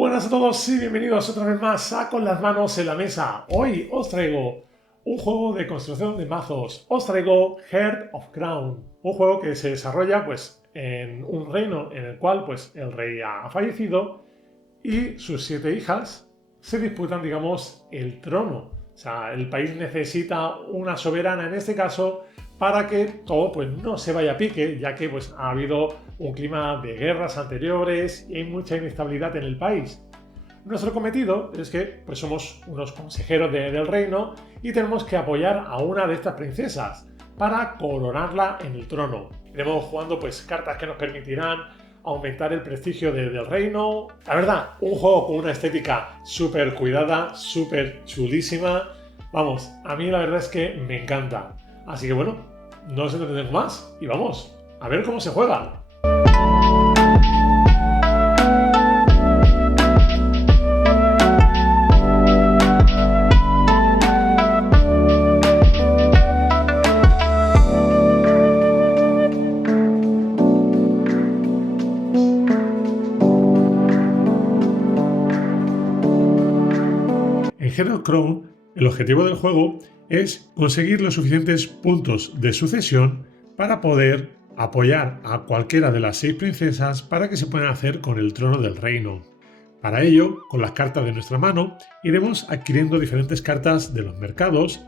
Buenas a todos y bienvenidos otra vez más a Con las manos en la mesa. Hoy os traigo un juego de construcción de mazos. Os traigo Heart of Crown, un juego que se desarrolla en un reino en el cual el rey ha fallecido y sus 7 hijas se disputan, digamos, el trono. O sea, el país necesita una soberana en este caso para que todo no se vaya a pique, ya que ha habido un clima de guerras anteriores y hay mucha inestabilidad en el país. Nuestro cometido es que somos unos consejeros del reino y tenemos que apoyar a una de estas princesas para coronarla en el trono. Iremos jugando cartas que nos permitirán aumentar el prestigio del reino. La verdad, un juego con una estética súper cuidada, súper chulísima. Vamos, a mí la verdad es que me encanta. Así que no os entretenemos más y vamos a ver cómo se juega. En Heart of Crown, el objetivo del juego es conseguir los suficientes puntos de sucesión para poder apoyar a cualquiera de las 6 princesas para que se puedan hacer con el trono del reino. Para ello, con las cartas de nuestra mano, iremos adquiriendo diferentes cartas de los mercados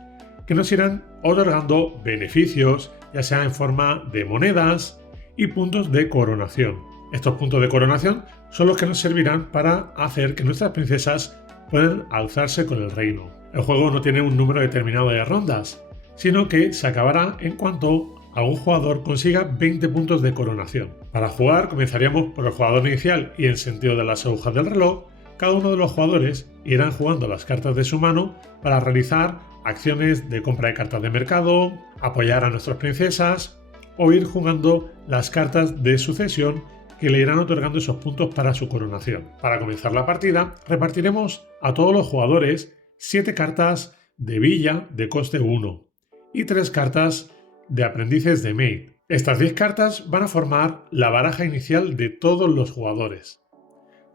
que nos irán otorgando beneficios, ya sea en forma de monedas y puntos de coronación. Estos puntos de coronación son los que nos servirán para hacer que nuestras princesas puedan alzarse con el reino. El juego no tiene un número determinado de rondas, sino que se acabará en cuanto algún jugador consiga 20 puntos de coronación. Para jugar comenzaríamos por el jugador inicial y en sentido de las agujas del reloj, cada uno de los jugadores irán jugando las cartas de su mano para realizar acciones de compra de cartas de mercado, apoyar a nuestras princesas o ir jugando las cartas de sucesión que le irán otorgando esos puntos para su coronación. Para comenzar la partida, repartiremos a todos los jugadores 7 cartas de villa de coste 1 y 3 cartas de aprendices de maid. Estas 10 cartas van a formar la baraja inicial de todos los jugadores.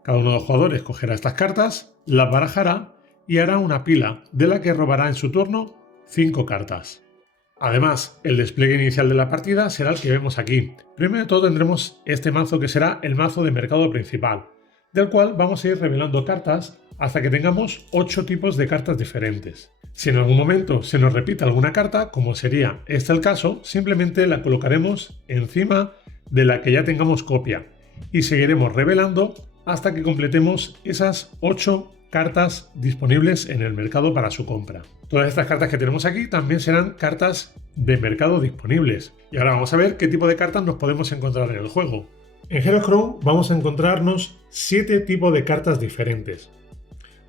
Cada uno de los jugadores cogerá estas cartas, las barajará y hará una pila de la que robará en su turno 5 cartas. Además, el despliegue inicial de la partida será el que vemos aquí. Primero de todo tendremos este mazo que será el mazo de mercado principal, del cual vamos a ir revelando cartas hasta que tengamos 8 tipos de cartas diferentes. Si en algún momento se nos repite alguna carta, como sería este el caso, simplemente la colocaremos encima de la que ya tengamos copia y seguiremos revelando hasta que completemos esas 8 cartas disponibles en el mercado para su compra. Todas estas cartas que tenemos aquí también serán cartas de mercado disponibles. Y ahora vamos a ver qué tipo de cartas nos podemos encontrar en el juego. En Heart of Crown vamos a encontrarnos 7 tipos de cartas diferentes.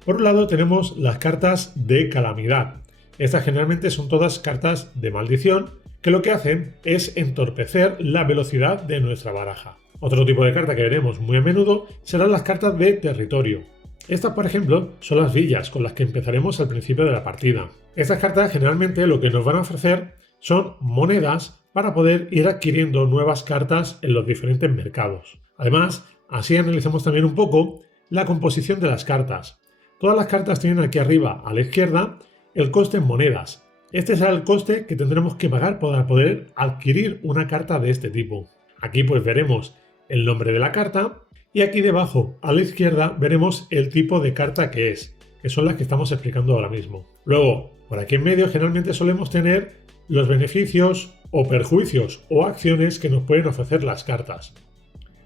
Por un lado tenemos las cartas de calamidad. Estas generalmente son todas cartas de maldición que lo que hacen es entorpecer la velocidad de nuestra baraja. Otro tipo de carta que veremos muy a menudo serán las cartas de territorio. Estas, por ejemplo, son las villas con las que empezaremos al principio de la partida. Estas cartas generalmente lo que nos van a ofrecer son monedas para poder ir adquiriendo nuevas cartas en los diferentes mercados. Además, así analizamos también un poco la composición de las cartas. Todas las cartas tienen aquí arriba a la izquierda el coste en monedas. Este será el coste que tendremos que pagar para poder adquirir una carta de este tipo. Aquí veremos el nombre de la carta. Y aquí debajo, a la izquierda, veremos el tipo de carta que son las que estamos explicando ahora mismo. Luego, por aquí en medio, generalmente solemos tener los beneficios o perjuicios o acciones que nos pueden ofrecer las cartas.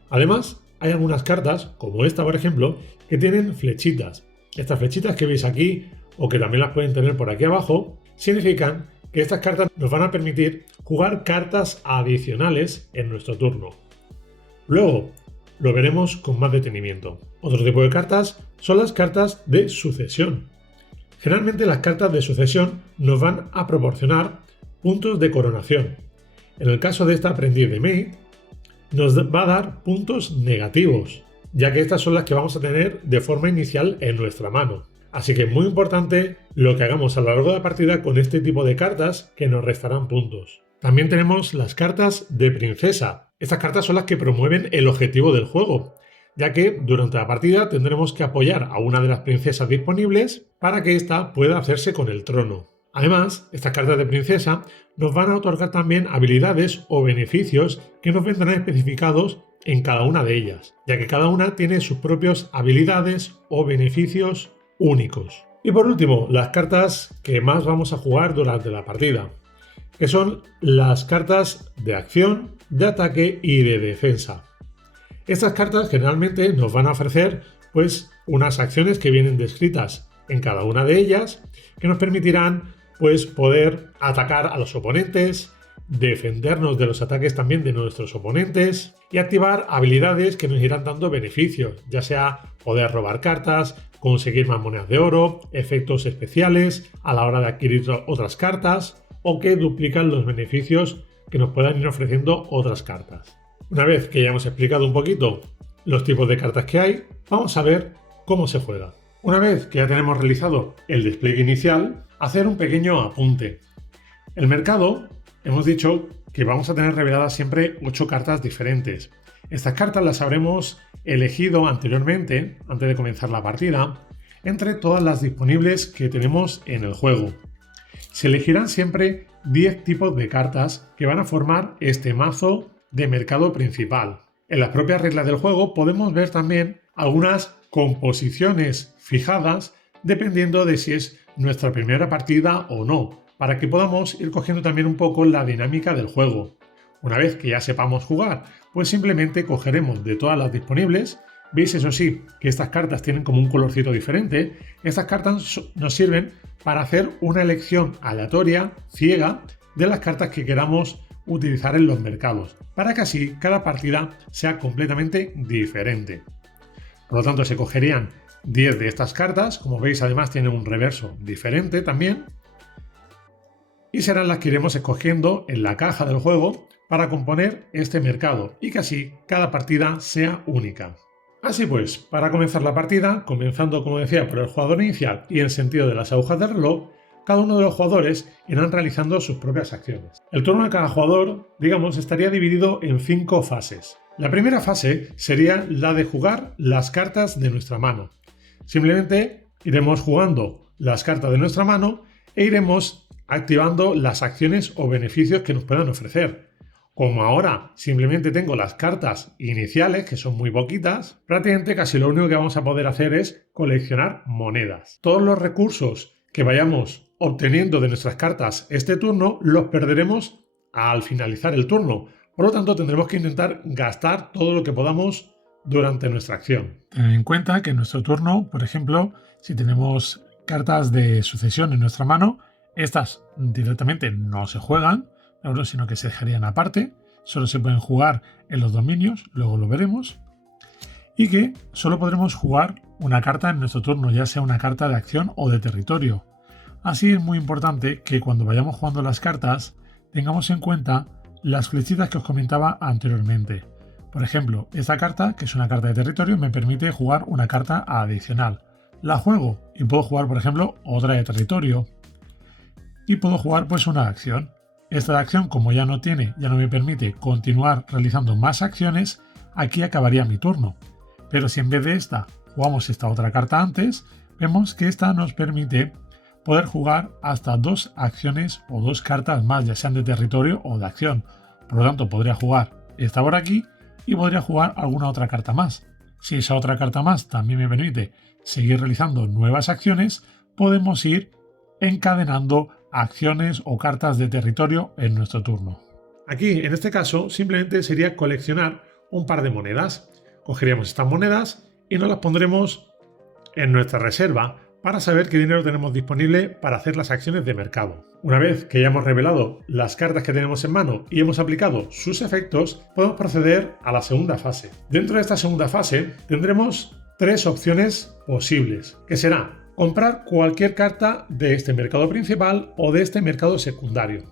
Además, hay algunas cartas, como esta por ejemplo, que tienen flechitas. Estas flechitas que veis aquí, o que también las pueden tener por aquí abajo, significan que estas cartas nos van a permitir jugar cartas adicionales en nuestro turno. Luego, lo veremos con más detenimiento. Otro tipo de cartas son las cartas de sucesión. Generalmente las cartas de sucesión nos van a proporcionar puntos de coronación. En el caso de esta aprendiz de maid, nos va a dar puntos negativos, ya que estas son las que vamos a tener de forma inicial en nuestra mano. Así que es muy importante lo que hagamos a lo largo de la partida con este tipo de cartas que nos restarán puntos. También tenemos las cartas de princesa. Estas cartas son las que promueven el objetivo del juego. ya que durante la partida tendremos que apoyar a una de las princesas disponibles para que ésta pueda hacerse con el trono. Además, estas cartas de princesa nos van a otorgar también habilidades o beneficios que nos vendrán especificados en cada una de ellas, ya que cada una tiene sus propias habilidades o beneficios únicos. Y por último, las cartas que más vamos a jugar durante la partida, que son las cartas de acción, de ataque y de defensa. Estas cartas generalmente nos van a ofrecer pues unas acciones que vienen descritas en cada una de ellas, que nos permitirán pues poder atacar a los oponentes, defendernos de los ataques también de nuestros oponentes y activar habilidades que nos irán dando beneficios, ya sea poder robar cartas, conseguir más monedas de oro, efectos especiales a la hora de adquirir otras cartas o que duplican los beneficios que nos puedan ir ofreciendo otras cartas. Una vez que ya hemos explicado un poquito los tipos de cartas que hay, vamos a ver cómo se juega. Una vez que ya tenemos realizado el despliegue inicial, hacer un pequeño apunte. El mercado, hemos dicho que vamos a tener reveladas siempre 8 cartas diferentes. Estas cartas las habremos elegido anteriormente, antes de comenzar la partida, entre todas las disponibles que tenemos en el juego. Se elegirán siempre 10 tipos de cartas que van a formar este mazo de mercado principal. En las propias reglas del juego podemos ver también algunas composiciones fijadas dependiendo de si es nuestra primera partida o no, para que podamos ir cogiendo también un poco la dinámica del juego. Una vez que ya sepamos jugar, pues simplemente cogeremos de todas las disponibles. Veis, eso sí, que estas cartas tienen como un colorcito diferente. Estas cartas nos sirven para hacer una elección aleatoria, ciega, de las cartas que queramos utilizar en los mercados, para que así cada partida sea completamente diferente. Por lo tanto, se cogerían 10 de estas cartas, como veis además tienen un reverso diferente también, y serán las que iremos escogiendo en la caja del juego para componer este mercado y que así cada partida sea única. Así pues, para comenzar la partida, comenzando como decía por el jugador inicial y en sentido de las agujas del reloj, cada uno de los jugadores irán realizando sus propias acciones. El turno de cada jugador, digamos, estaría dividido en 5 fases. La primera fase sería la de jugar las cartas de nuestra mano. Simplemente iremos jugando las cartas de nuestra mano e iremos activando las acciones o beneficios que nos puedan ofrecer. Como ahora simplemente tengo las cartas iniciales, que son muy poquitas, prácticamente casi lo único que vamos a poder hacer es coleccionar monedas. Todos los recursos que vayamos obteniendo de nuestras cartas este turno los perderemos al finalizar el turno. Por lo tanto, tendremos que intentar gastar todo lo que podamos durante nuestra acción. Ten en cuenta que en nuestro turno, por ejemplo, si tenemos cartas de sucesión en nuestra mano, estas directamente no se juegan, sino que se dejarían aparte, solo se pueden jugar en los dominios, luego lo veremos, y que solo podremos jugar una carta en nuestro turno, ya sea una carta de acción o de territorio. Así es muy importante que cuando vayamos jugando las cartas tengamos en cuenta las flechitas que os comentaba anteriormente. Por ejemplo, esta carta, que es una carta de territorio, me permite jugar una carta adicional. La juego y puedo jugar, por ejemplo, otra de territorio. Y puedo jugar pues una acción. Esta acción, como ya no me permite continuar realizando más acciones, aquí acabaría mi turno. Pero si en vez de esta jugamos esta otra carta antes, vemos que esta nos permite poder jugar hasta 2 acciones o 2 cartas más, ya sean de territorio o de acción. Por lo tanto, podría jugar esta por aquí y podría jugar alguna otra carta más. Si esa otra carta más también me permite seguir realizando nuevas acciones, podemos ir encadenando acciones o cartas de territorio en nuestro turno. Aquí, en este caso, simplemente sería coleccionar un par de monedas. Cogeríamos estas monedas y nos las pondremos en nuestra reserva para saber qué dinero tenemos disponible para hacer las acciones de mercado. Una vez que ya hemos revelado las cartas que tenemos en mano y hemos aplicado sus efectos, podemos proceder a la segunda fase. Dentro de esta segunda fase tendremos 3 opciones posibles, que será comprar cualquier carta de este mercado principal o de este mercado secundario.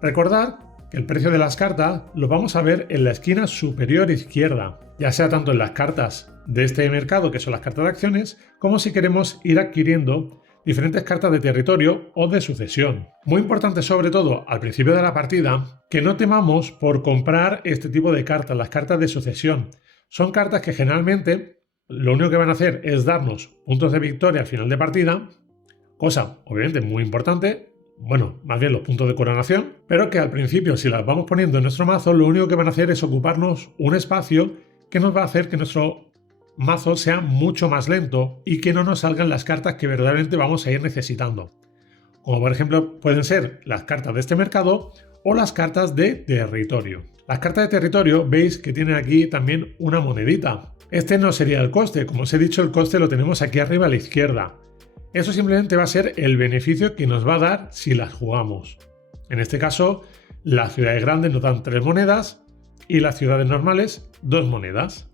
Recordad que el precio de las cartas lo vamos a ver en la esquina superior izquierda, ya sea tanto en las cartas de este mercado, que son las cartas de acciones, como si queremos ir adquiriendo diferentes cartas de territorio o de sucesión. Muy importante, sobre todo al principio de la partida, que no temamos por comprar este tipo de cartas, las cartas de sucesión. son cartas que generalmente lo único que van a hacer es darnos puntos de victoria al final de partida, cosa obviamente muy importante, bueno, más bien los puntos de coronación, pero que al principio, si las vamos poniendo en nuestro mazo, lo único que van a hacer es ocuparnos un espacio que nos va a hacer que nuestro mazo sea mucho más lento y que no nos salgan las cartas que verdaderamente vamos a ir necesitando. Como por ejemplo pueden ser las cartas de este mercado o las cartas de territorio. Las cartas de territorio veis que tienen aquí también una monedita. Este no sería el coste, como os he dicho, el coste lo tenemos aquí arriba a la izquierda. Eso simplemente va a ser el beneficio que nos va a dar si las jugamos. En este caso, las ciudades grandes nos dan 3 monedas y las ciudades normales 2 monedas.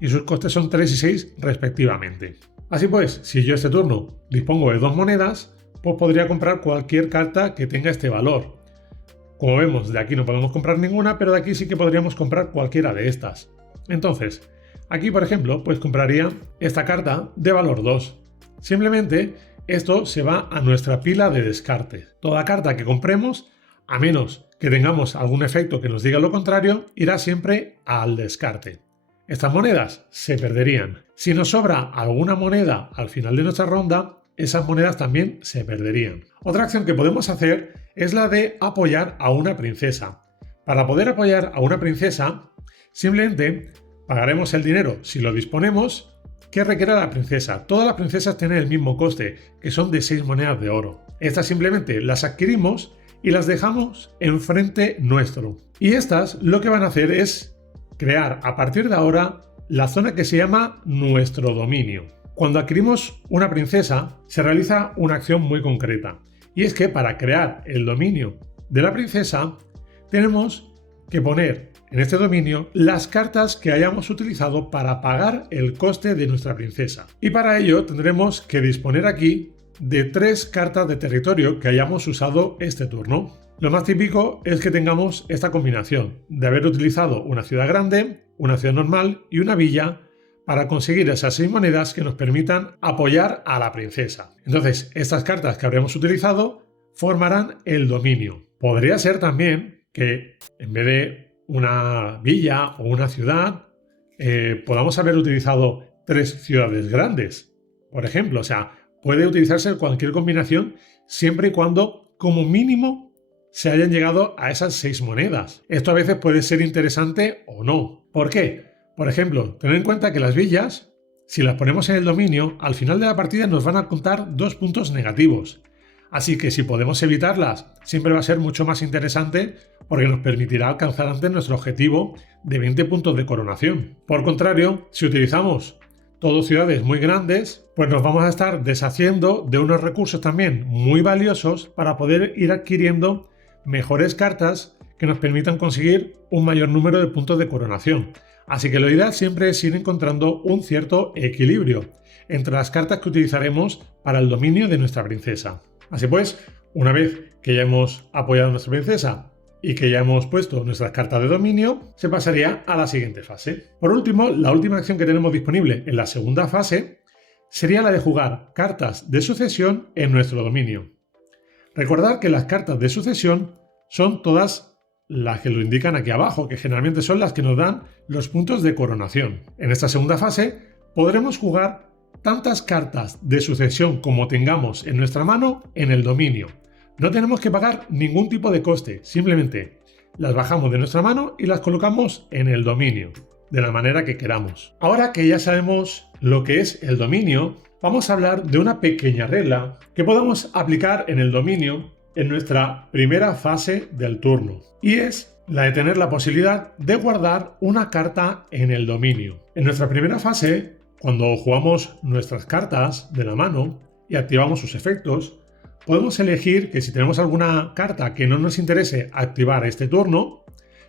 Y sus costes son 3 y 6 respectivamente. Así pues, si yo este turno dispongo de 2 monedas, pues podría comprar cualquier carta que tenga este valor. Como vemos, de aquí no podemos comprar ninguna, pero de aquí sí que podríamos comprar cualquiera de estas. Entonces, aquí por ejemplo, pues compraría esta carta de valor 2. Simplemente esto se va a nuestra pila de descarte. Toda carta que compremos, a menos que tengamos algún efecto que nos diga lo contrario, irá siempre al descarte. Estas monedas se perderían. Si nos sobra alguna moneda al final de nuestra ronda, esas monedas también se perderían. Otra acción que podemos hacer es la de apoyar a una princesa. Para poder apoyar a una princesa, simplemente pagaremos el dinero, si lo disponemos, que requiera la princesa. Todas las princesas tienen el mismo coste, que son de 6 monedas de oro. Estas simplemente las adquirimos y las dejamos enfrente nuestro. Y estas lo que van a hacer es crear a partir de ahora la zona que se llama nuestro dominio. Cuando adquirimos una princesa, se realiza una acción muy concreta. Y es que para crear el dominio de la princesa, tenemos que poner en este dominio las cartas que hayamos utilizado para pagar el coste de nuestra princesa. Y para ello tendremos que disponer aquí de 3 cartas de territorio que hayamos usado este turno. Lo más típico es que tengamos esta combinación de haber utilizado una ciudad grande, una ciudad normal y una villa para conseguir esas 6 monedas que nos permitan apoyar a la princesa. Entonces, estas cartas que habremos utilizado formarán el dominio. Podría ser también que en vez de una villa o una ciudad, podamos haber utilizado 3 ciudades grandes, por ejemplo. O sea, puede utilizarse cualquier combinación siempre y cuando, como mínimo, se hayan llegado a esas 6 monedas. Esto a veces puede ser interesante o no. ¿Por qué? Por ejemplo, tened en cuenta que las villas, si las ponemos en el dominio, al final de la partida nos van a contar 2 puntos negativos. Así que si podemos evitarlas, siempre va a ser mucho más interesante porque nos permitirá alcanzar antes nuestro objetivo de 20 puntos de coronación. Por contrario, si utilizamos todo ciudades muy grandes, pues nos vamos a estar deshaciendo de unos recursos también muy valiosos para poder ir adquiriendo mejores cartas que nos permitan conseguir un mayor número de puntos de coronación. Así que lo ideal siempre es ir encontrando un cierto equilibrio entre las cartas que utilizaremos para el dominio de nuestra princesa. Así pues, una vez que ya hemos apoyado a nuestra princesa y que ya hemos puesto nuestras cartas de dominio, se pasaría a la siguiente fase. Por último, la última acción que tenemos disponible en la segunda fase sería la de jugar cartas de sucesión en nuestro dominio. Recordad que las cartas de sucesión son todas las que lo indican aquí abajo, que generalmente son las que nos dan los puntos de coronación. En esta segunda fase podremos jugar tantas cartas de sucesión como tengamos en nuestra mano en el dominio. No tenemos que pagar ningún tipo de coste, simplemente las bajamos de nuestra mano y las colocamos en el dominio, de la manera que queramos. Ahora que ya sabemos lo que es el dominio, vamos a hablar de una pequeña regla que podemos aplicar en el dominio en nuestra primera fase del turno, y es la de tener la posibilidad de guardar una carta en el dominio. En nuestra primera fase, cuando jugamos nuestras cartas de la mano y activamos sus efectos, podemos elegir que si tenemos alguna carta que no nos interese activar este turno,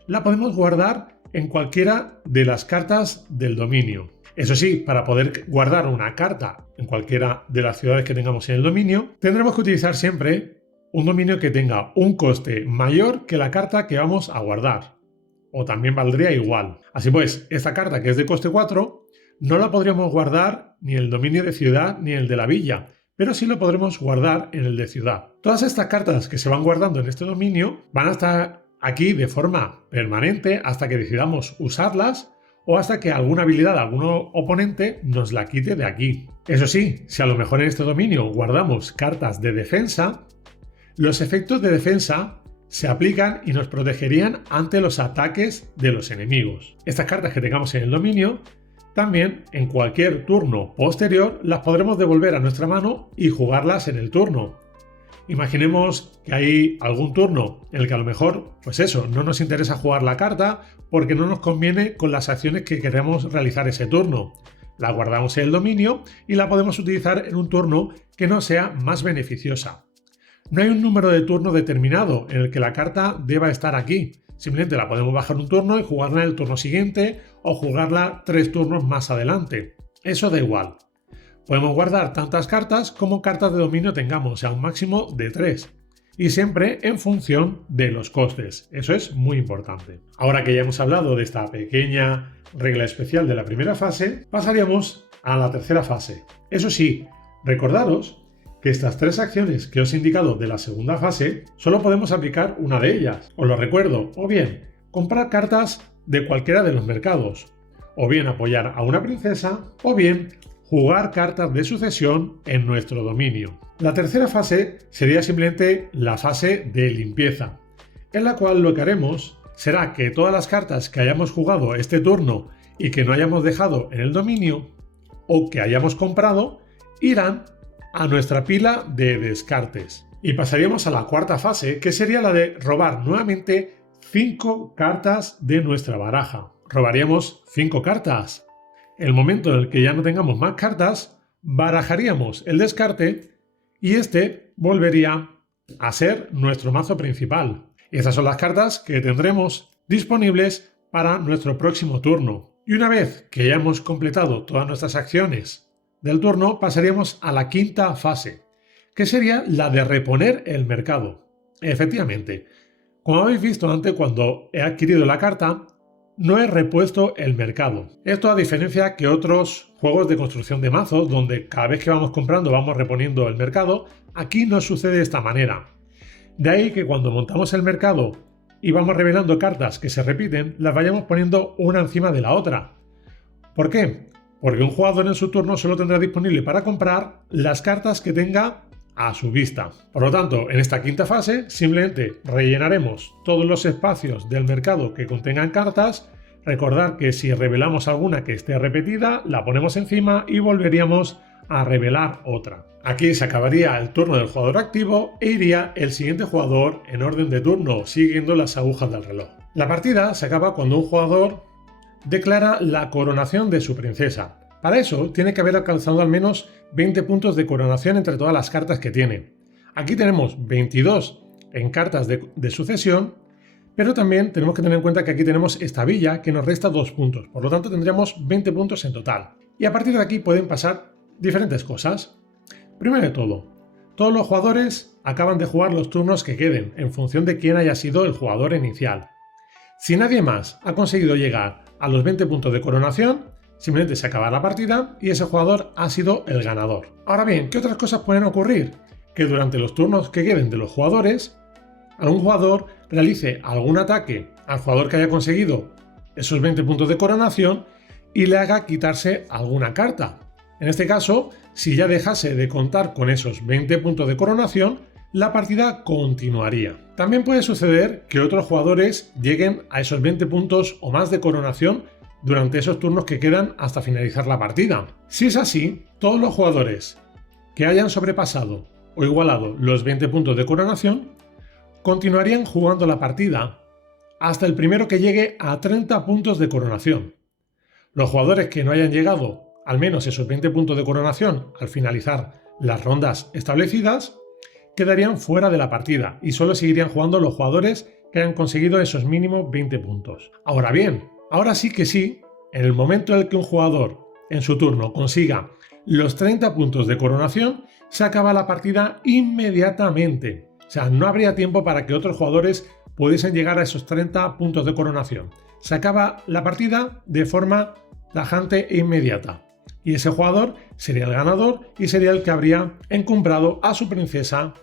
la podemos guardar en cualquiera de las cartas del dominio. Eso sí, para poder guardar una carta en cualquiera de las ciudades que tengamos en el dominio, tendremos que utilizar siempre un dominio que tenga un coste mayor que la carta que vamos a guardar. O también valdría igual. Así pues, esta carta que es de coste 4, no la podríamos guardar ni en el dominio de ciudad ni en el de la villa, pero sí lo podremos guardar en el de ciudad. Todas estas cartas que se van guardando en este dominio van a estar aquí de forma permanente hasta que decidamos usarlas o hasta que alguna habilidad de algún oponente nos la quite de aquí. Eso sí, si a lo mejor en este dominio guardamos cartas de defensa, los efectos de defensa se aplican y nos protegerían ante los ataques de los enemigos. Estas cartas que tengamos en el dominio, también en cualquier turno posterior las podremos devolver a nuestra mano y jugarlas en el turno. Imaginemos que hay algún turno en el que a lo mejor, pues eso, no nos interesa jugar la carta porque no nos conviene con las acciones que queremos realizar ese turno. La guardamos en el dominio y la podemos utilizar en un turno que no sea más beneficiosa. No hay un número de turno determinado en el que la carta deba estar aquí. Simplemente la podemos bajar un turno y jugarla en el turno siguiente o jugarla 3 turnos más adelante. Eso da igual. Podemos guardar tantas cartas como cartas de dominio tengamos, o sea, un máximo de 3. Y siempre en función de los costes. Eso es muy importante. Ahora que ya hemos hablado de esta pequeña regla especial de la primera fase, pasaríamos a la tercera fase. Eso sí, recordaros que estas 3 acciones que os he indicado de la segunda fase, solo podemos aplicar una de ellas. Os lo recuerdo, o bien comprar cartas de cualquiera de los mercados, o bien apoyar a una princesa, o bien jugar cartas de sucesión en nuestro dominio. La tercera fase sería simplemente la fase de limpieza, en la cual lo que haremos será que todas las cartas que hayamos jugado este turno y que no hayamos dejado en el dominio, o que hayamos comprado, irán a nuestra pila de descartes. Y pasaríamos a la cuarta fase, que sería la de robar nuevamente 5 cartas de nuestra baraja. Robaríamos 5 cartas. En el momento en el que ya no tengamos más cartas, barajaríamos el descarte y este volvería a ser nuestro mazo principal. Y esas son las cartas que tendremos disponibles para nuestro próximo turno. Y una vez que ya hemos completado todas nuestras acciones del turno, pasaríamos a la quinta fase, que sería la de reponer el mercado. Efectivamente, como habéis visto antes, cuando he adquirido la carta, no he repuesto el mercado. Esto a diferencia que otros juegos de construcción de mazos, donde cada vez que vamos comprando vamos reponiendo el mercado, aquí no sucede de esta manera. De ahí que cuando montamos el mercado y vamos revelando cartas que se repiten, las vayamos poniendo una encima de la otra. ¿Por qué? Porque un jugador en su turno solo tendrá disponible para comprar las cartas que tenga a su vista. Por lo tanto, en esta quinta fase simplemente rellenaremos todos los espacios del mercado que contengan cartas. Recordad que si revelamos alguna que esté repetida, la ponemos encima y volveríamos a revelar otra. Aquí se acabaría el turno del jugador activo e iría el siguiente jugador en orden de turno, siguiendo las agujas del reloj. La partida se acaba cuando un jugador declara la coronación de su princesa. Para eso tiene que haber alcanzado al menos 20 puntos de coronación entre todas las cartas que tiene. Aquí tenemos 22 en cartas de sucesión, pero también tenemos que tener en cuenta que aquí tenemos esta villa que nos resta 2 puntos, por lo tanto tendríamos 20 puntos en total. Y a partir de aquí pueden pasar diferentes cosas. Primero de todo, todos los jugadores acaban de jugar los turnos que queden en función de quién haya sido el jugador inicial. Si nadie más ha conseguido llegar a los 20 puntos de coronación, simplemente se acaba la partida y ese jugador ha sido el ganador. Ahora bien, ¿qué otras cosas pueden ocurrir? Que durante los turnos que queden de los jugadores, algún jugador realice algún ataque al jugador que haya conseguido esos 20 puntos de coronación y le haga quitarse alguna carta. En este caso, si ya dejase de contar con esos 20 puntos de coronación, la partida continuaría. También puede suceder que otros jugadores lleguen a esos 20 puntos o más de coronación durante esos turnos que quedan hasta finalizar la partida. Si es así, todos los jugadores que hayan sobrepasado o igualado los 20 puntos de coronación continuarían jugando la partida hasta el primero que llegue a 30 puntos de coronación. Los jugadores que no hayan llegado al menos esos 20 puntos de coronación al finalizar las rondas establecidas quedarían fuera de la partida y solo seguirían jugando los jugadores que hayan conseguido esos mínimos 20 puntos. Ahora bien, ahora sí que sí, en el momento en el que un jugador en su turno consiga los 30 puntos de coronación, se acaba la partida inmediatamente. O sea, no habría tiempo para que otros jugadores pudiesen llegar a esos 30 puntos de coronación. Se acaba la partida de forma tajante e inmediata. Y ese jugador sería el ganador y sería el que habría encumbrado a su princesa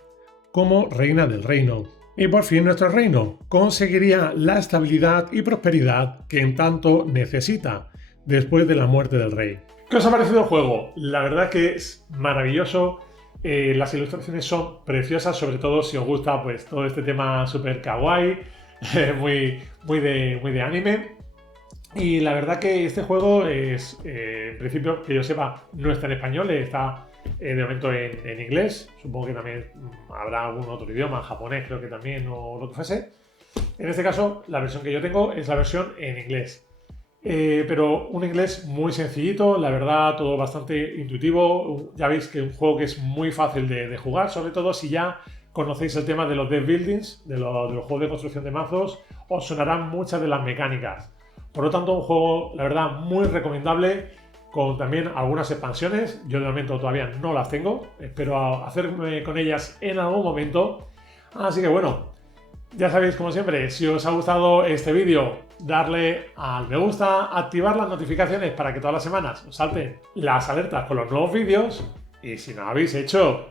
como reina del reino. Y por fin nuestro reino conseguiría la estabilidad y prosperidad que en tanto necesita después de la muerte del rey. ¿Qué os ha parecido el juego? La verdad que es maravilloso. Las ilustraciones son preciosas, sobre todo si os gusta pues todo este tema super kawaii, muy de anime. Y la verdad que este juego es, en principio, que yo sepa, no está en español, está de momento en inglés. Supongo que también habrá algún otro idioma, japonés creo que también, o lo que fuese. En este caso, la versión que yo tengo es la versión en inglés. Pero un inglés muy sencillito, la verdad, todo bastante intuitivo. Ya veis que es un juego que es muy fácil de jugar, sobre todo si ya conocéis el tema de los deck buildings, de los juegos de construcción de mazos, os sonarán muchas de las mecánicas. Por lo tanto, un juego, la verdad, muy recomendable, con también algunas expansiones. Yo de momento todavía no las tengo, espero hacerme con ellas en algún momento. Así que bueno, ya sabéis, como siempre, si os ha gustado este vídeo, darle al me gusta, activar las notificaciones para que todas las semanas os salten las alertas con los nuevos vídeos. Y si no lo habéis hecho,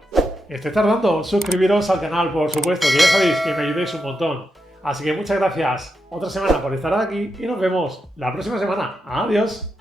estáis tardando, suscribiros al canal, por supuesto, que ya sabéis que me ayudéis un montón. Así que muchas gracias otra semana por estar aquí y nos vemos la próxima semana. Adiós.